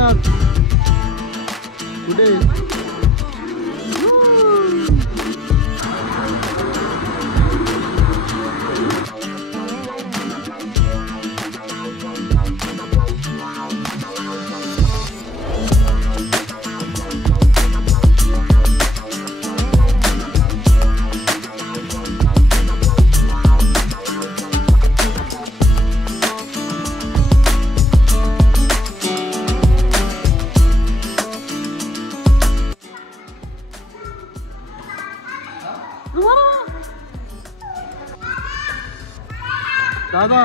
केदारनाथ कुठे? दादा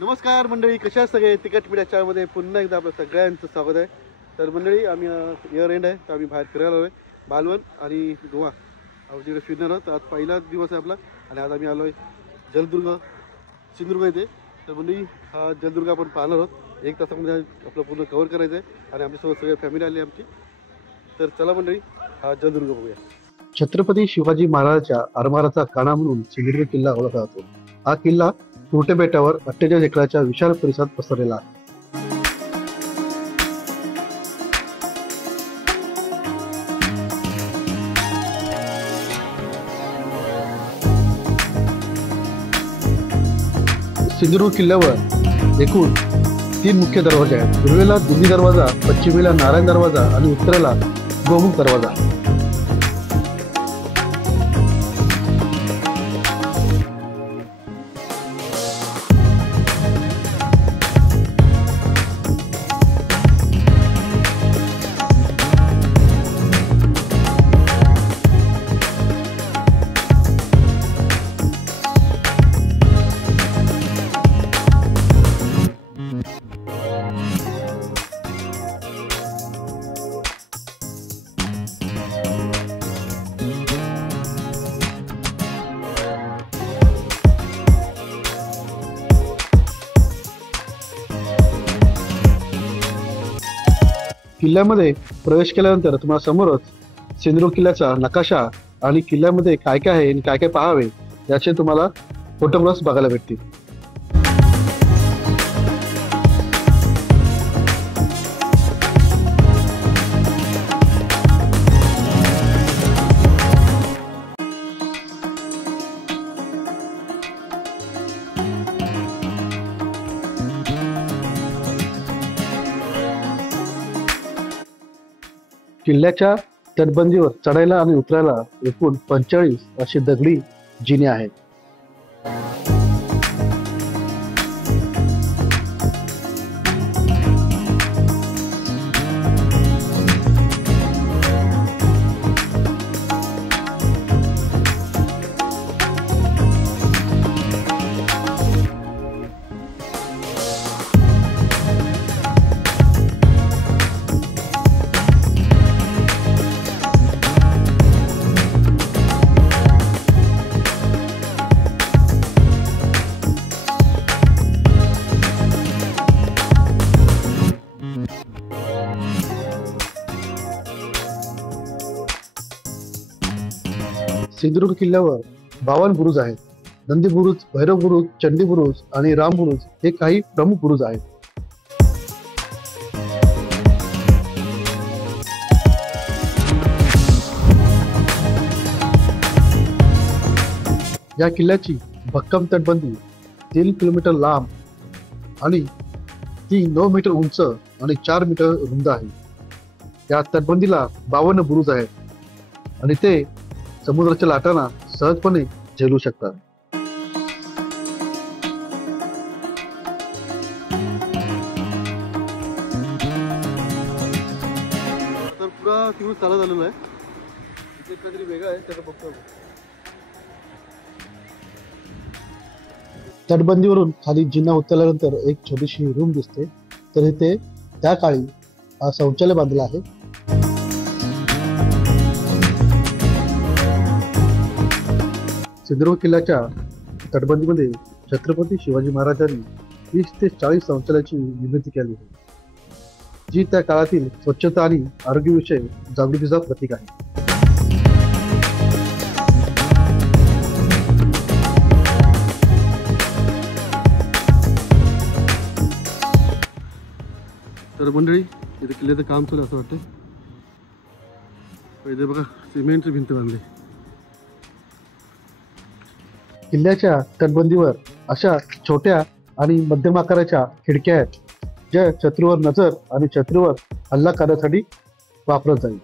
नमस्कार मंडळी, कशा सगळे तिकट मीडिया मध्ये पुन्हा एकदा आपलं सगळ्यांचं स्वागत आहे. तर मंडळी, आम्ही इयर एंड आहे तर आम्ही बाहेर फिरायला आलो आहे. बालवण आणि गोवा आमच्याकडे फिरणार आहोत. आज पहिलाच दिवस आहे आपला आणि आज आम्ही आलो आहे जलदुर्ग सिंधुदुर्ग येथे. तर मंडळी, हा जलदुर्ग आपण पाहणार आहोत. 1 तासामध्ये आपलं पूर्ण कव्हर करायचं आहे आणि आमच्यासोबत सगळे फॅमिली आली आमची. तर चला मंडळी, हा जलदुर्ग बघूया. छत्रपती शिवाजी महाराजांच्या आरमाराचा काना म्हणून सिंधुदुर्ग किल्ला ओळखला जातो. हा किल्ला छोट्या बेटावर 48 एकराच्या विशाल परिसरात पसरलेला आहे. सिंधुदुर्ग किल्ल्यावर एकूण 3 मुख्य दरवाजे आहेत. पूर्वेला दिल्ली दरवाजा, पश्चिमेला नारायण दरवाजा आणि उत्तरेला गोमुख दरवाजा. किल्ल्यामध्ये प्रवेश केल्यानंतर तुम्हाला समोरच सिंधुदुर्ग किल्ल्याचा नकाशा आणि किल्ल्यामध्ये काय काय आहे आणि काय काय पाहावे याचे तुम्हाला फोटोग्राफ्स बघायला भेटतील. किल्ल्याच्या तटबंदीवर चढायला आणि उतरायला एकूण 45 अशी दगडी जिने आहेत. सिंधुदुर्ग किल्ल्यावर 52 बुरुज आहेत. नंदी बुरुज, भैरव बुरुज, चंडी बुरुज आणि राम बुरुज हे काही प्रमुख बुरुज आहेत. या किल्ल्याची भक्कम तटबंदी 3 किलोमीटर लांब आणि ती 9 मीटर उंच आणि 4 मीटर रुंद आहे. या तटबंदीला 52 बुरुज आहेत आणि ते समुद्राच्या लाटांना सहजपणे झेलू शकतात. तर पुरा तिकडून चालत आलेलो आहे. इथे काहीतरी वेगळं आहे, त्याचं बघतो. तटबंदीवरून खाली जिना उतरल्यानंतर एक छोटीशी रूम दिसते. तर इथे त्या काळी शौचालय बांधलं आहे. सिंधुदुर्ग किल्ल्याच्या तटबंदीमध्ये छत्रपती शिवाजी महाराजांनी 30 ते 40 शौचालयाची निर्मिती केली आहे, जी त्या काळातील स्वच्छता आणि आरोग्यविषयक जागृतीचा प्रतीक आहे. तर मंडळी, इथे किल्ल्याचं काम चालू असं वाटतं. इथे बघा सिमेंटची भिंत बांधली. किल्ल्याच्या तटबंदीवर अशा छोट्या आणि मध्यम आकाराच्या खिडक्या आहेत, ज्या शत्रूवर नजर आणि शत्रूवर हल्ला करण्यासाठी वापरत जाईल.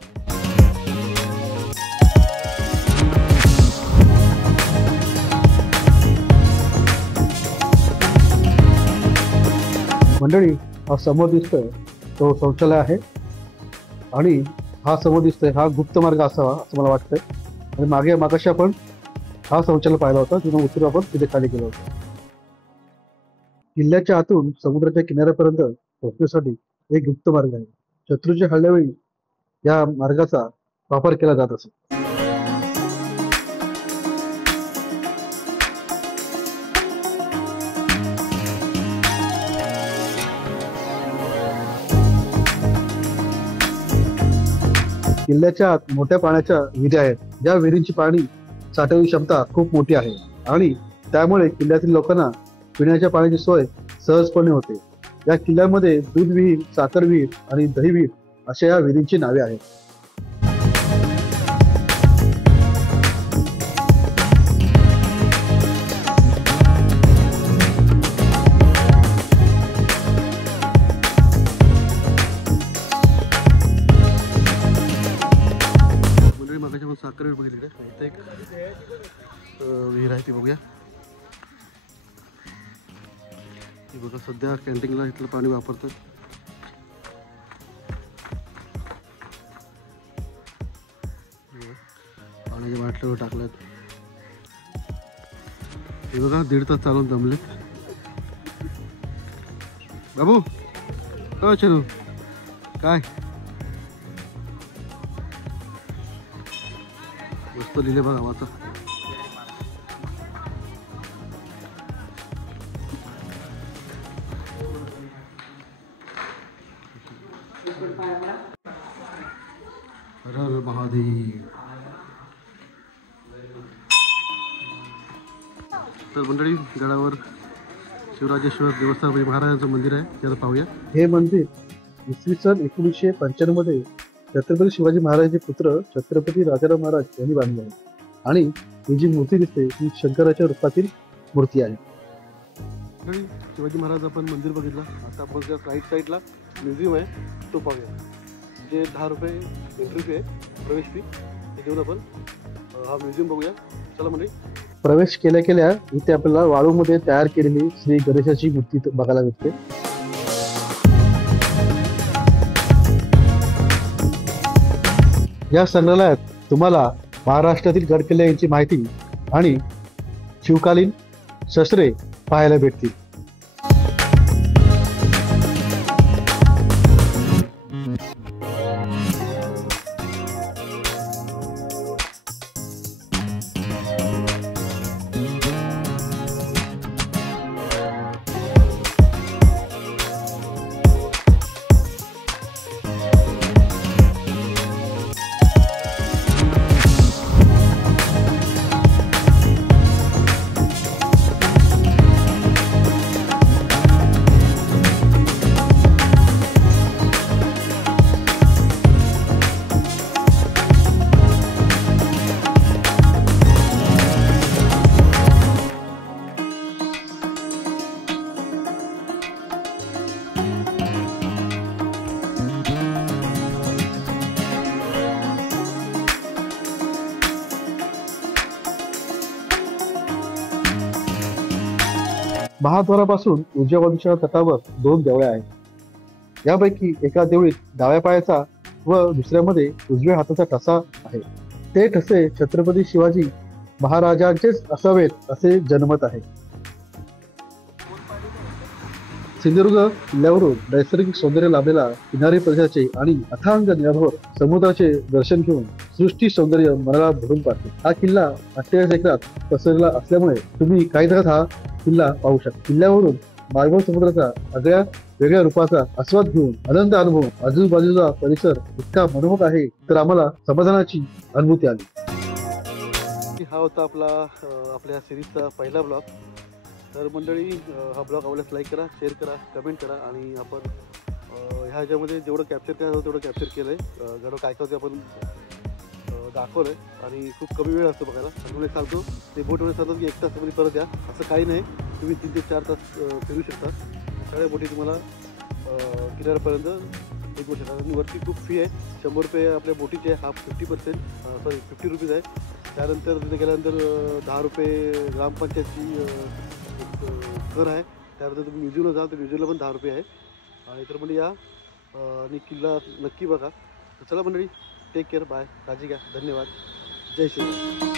मंडळी, हा समोर दिसतोय तो शौचालय आहे आणि हा समोर दिसतोय हा गुप्त मार्ग असावा असं मला वाटतंय. आणि मागाशी आपण हा शौचालय पाहिला होता, तिथून उतरून आपण तिथे खाली गेलो होतो. किल्ल्याच्या आतून समुद्राच्या किनाऱ्यापर्यंत पोहोचण्यासाठी एक गुप्त मार्ग आहे. शत्रूच्या हल्ल्यावेळी या मार्गाचा वापर केला जात असे. किल्ल्याच्या आत मोठ्या पाण्याच्या विहिरी आहेत. या विहिरींची पाणी साठवण्याची क्षमता खूप मोठी आहे आणि त्यामुळे किल्ल्यातील लोकांना पिण्याच्या पाण्याची सोय सहजपणे होते. या किल्ल्यामध्ये दूध विहीर, साखर विहीर आणि दही विहीर अशा या विहिरींची नावे आहेत. साखर विहीर बघितली इथे एक विहीर आहे, ती बघूया. ती बघा, सध्या कॅन्टीनला इथलं पाणी वापरतात. पाण्याच्या बाटल्यावर टाकल्यात. हे बघा 1.5 तास चालून जमलेत. बाबू हो चलो काय मस्त लिहिले बघा वाचा. हर हर महादेव. तर मंडळी, गडावर शिवराजेश्वर देवस्थान महाराजांचं मंदिर आहे, त्याला पाहूया. हे मंदिर इसवी सन 1995 मध्ये छत्रपती शिवाजी महाराजांचे पुत्र छत्रपती राजाराम महाराज यांनी बांधले आहे. आणि ही जी मूर्ती दिसते ही शंकराच्या रूपातील मूर्ती आहे. शिवाजी महाराज आपण मंदिर बघितलं. आता आपण राईट साईडला म्युझियम आहे, तो पाहूया. जे 10 रुपये एंट्री फी आहे, प्रवेश फी. ते घेऊन आपण हा म्युझियम बघूया. चला म्हणजे प्रवेश केल्या इथे आपल्याला वाळूमध्ये तयार केलेली श्री गणेशाची मूर्ती बघायला मिळते. या संग्रहालयात तुम्हाला महाराष्ट्रातील गडकिल्ल्यांची माहिती आणि शिवकालीन शस्त्रे पाहायला भेटतील. महाद्वारापासून उजव्या बाजूच्या तटावर 2 देवळे आहेत. यापैकी एका देवळीत डाव्या पायाचा व दुसऱ्यामध्ये उजव्या हाताचा ठसा आहे. ते ठसे छत्रपती शिवाजी महाराजांचेच असावेत असे जनमत आहे. सिंधुदुर्ग किल्ल्यावरून नैसर्गिक सौंदर्य लाभलेला किनारी प्रदेशाचे आणि अथांग निराभोर समुद्राचे दर्शन घेऊन सृष्टी सौंदर्य मनाला भरून पाडते. हा किल्ला 48 एकरात पसरला असल्यामुळे तुम्ही काही तासात हा किल्ला पाहू शकता. किल्ल्यावरून मार्बल समुद्राचा आगळ्या वेगळ्या रूपाचा आस्वाद घेऊन आनंद अनुभव. आजूबाजूचा परिसर इतका मनमोहक आहे तर आम्हाला समाधानाची अनुभूती आली. हा होता आपल्या सिरीजचा पहिला ब्लॉग. तर मंडळी, हा ब्लॉग आवडल्यास लाईक करा, शेअर करा, कमेंट करा. आणि आपण ह्याच्यामध्ये जेवढं कॅप्चर करायचं तेवढं कॅप्चर केलं आहे. गडो काय काय आपण दाखवलं आहे आणि खूप कमी वेळ असतो बघायला. त्यामुळे सांगतो ते बोटमध्ये सांगतात की 1 तासामध्ये परत या, असं काही नाही. तुम्ही 3 ते 4 तास फिरू शकता. सगळ्या बोटी तुम्हाला किनाऱ्यापर्यंत एक शकता. आणि वरती खूप फी आहे, 100 रुपये आपल्या बोटीचे. हाफ 50 रुपीज आहे. त्यानंतर तिथे गेल्यानंतर 10 रुपये ग्रामपंचायतची कर आहे. त्यानंतर तुम्ही म्युझियमला जाल तर म्युझियमला पण 10 रुपये आहे. आणि तर म्हणजे या आणि किल्ला नक्की बघा. चला मंडळी, टेक केअर, बाय, काळजी घ्या, धन्यवाद, जय श्री.